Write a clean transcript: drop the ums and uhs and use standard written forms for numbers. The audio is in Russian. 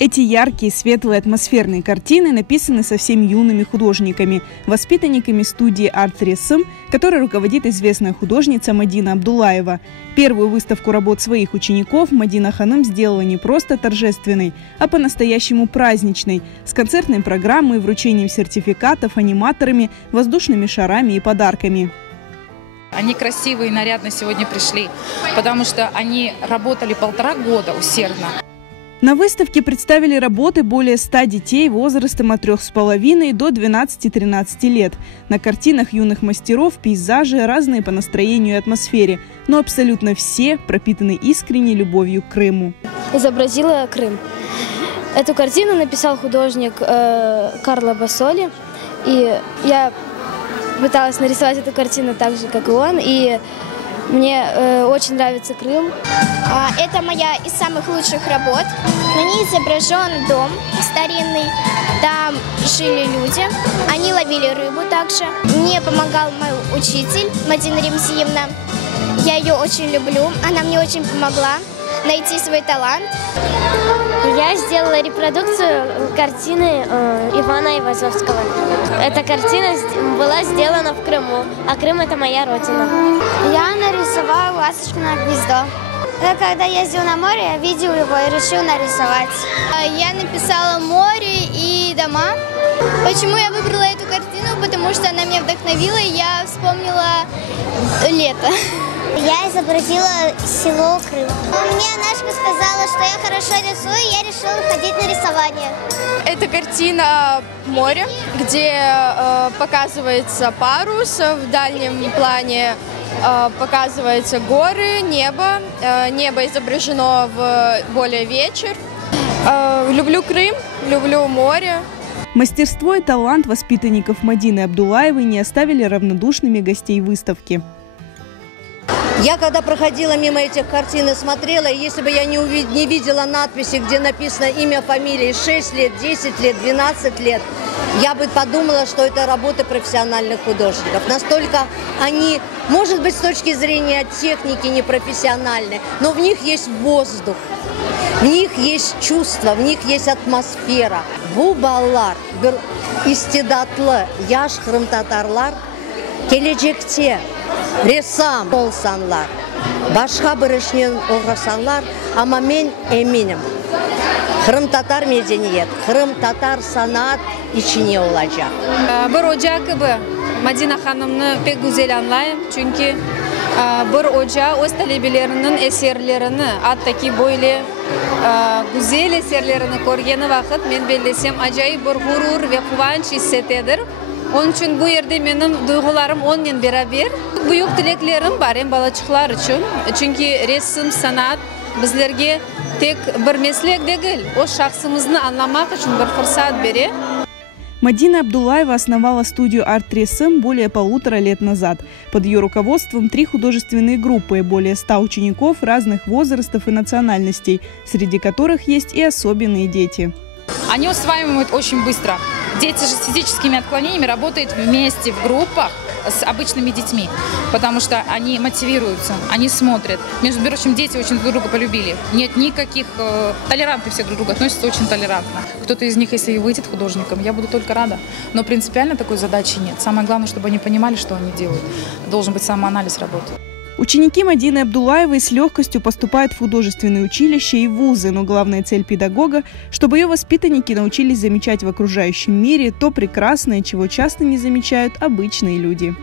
Эти яркие, светлые, атмосферные картины написаны совсем юными художниками, воспитанниками студии «Арт-Рессам», которой руководит известная художница Мадина Абдуллаева. Первую выставку работ своих учеников Мадина Ханым сделала не просто торжественной, а по-настоящему праздничной, с концертной программой, вручением сертификатов, аниматорами, воздушными шарами и подарками. Они красивые и нарядно сегодня пришли, потому что они работали 1,5 года усердно. На выставке представили работы более 100 детей возрастом от 3,5 до 12-13 лет. На картинах юных мастеров пейзажи разные по настроению и атмосфере, но абсолютно все пропитаны искренней любовью к Крыму. Изобразила Крым. Эту картину написал художник Карло Басоли, и я пыталась нарисовать эту картину так же, как и он, и мне очень нравится Крым. Это моя из самых лучших работ. На ней изображен дом старинный, там жили люди, они ловили рыбу также. Мне помогал мой учитель Мадина Ремзиевна. Я ее очень люблю, она мне очень помогла найти свой талант. Я сделала репродукцию картины Ивана Айвазовского. Эта картина была сделана в Крыму, а Крым – это моя родина. Я нарисовала ласточкиное гнездо. Когда ездила на море, я видела его и решила нарисовать. Я написала море и дома. Почему я выбрала эту картину? Потому что она меня вдохновила, и я вспомнила лето. Я изобразила село Крым. Мне Нашка сказала, что я хорошо рисую, и я решила ходить на рисование. Это картина «Море», где показывается парус, в дальнем плане показываются горы, небо. Небо изображено в более вечер. Люблю Крым, люблю море. Мастерство и талант воспитанников Мадины Абдуллаевой не оставили равнодушными гостей выставки. Я когда проходила мимо этих картин и смотрела, если бы я не видела надписи, где написано имя, фамилия, 6 лет, 10 лет, 12 лет, я бы подумала, что это работы профессиональных художников. Настолько они, может быть, с точки зрения техники непрофессиональные, но в них есть воздух, в них есть чувство, в них есть атмосфера. Bu ballar bir istidatlı yaş Kırım Tatarlar gelecekte ressam olsanlar, başka bir işten uğraşsanlar, ama men eminim Kırım Tatar medeniyet, Kırım Tatar sanat içine olacak. Bir hoca gibi Madina Hanım'ı pek güzel anlayayım çünkü bir hoca öz talebelerinin eserlerini, hatta böyle güzel eserlerini görgeni vakit men bellesem acayip bir gurur ve kuvvanç hissetedir. Onun için bu yerde benim duygularım onunla beraber. Büyük dileklerim var hem balaçıklar için. Çünkü resim, sanat bizlerge tek bir meslek değil, o şahsımızı anlamak için bir fırsat verir. Мадина Абдуллаева основала студию «Арт-Рессам» более 1,5 лет назад. Под ее руководством 3 художественные группы, более 100 учеников разных возрастов и национальностей, среди которых есть и особенные дети. Они усваивают очень быстро. Дети же с физическими отклонениями работают вместе в группах с обычными детьми, потому что они мотивируются, они смотрят. Между прочим, дети очень друг друга полюбили. Нет никаких... Толерантны все друг к другу, относятся очень толерантно. Кто-то из них, если и выйдет художником, я буду только рада. Но принципиально такой задачи нет. Самое главное, чтобы они понимали, что они делают. Должен быть самоанализ работы. Ученики Мадины Абдуллаевой с легкостью поступают в художественные училища и вузы, но главная цель педагога, чтобы ее воспитанники научились замечать в окружающем мире то прекрасное, чего часто не замечают обычные люди.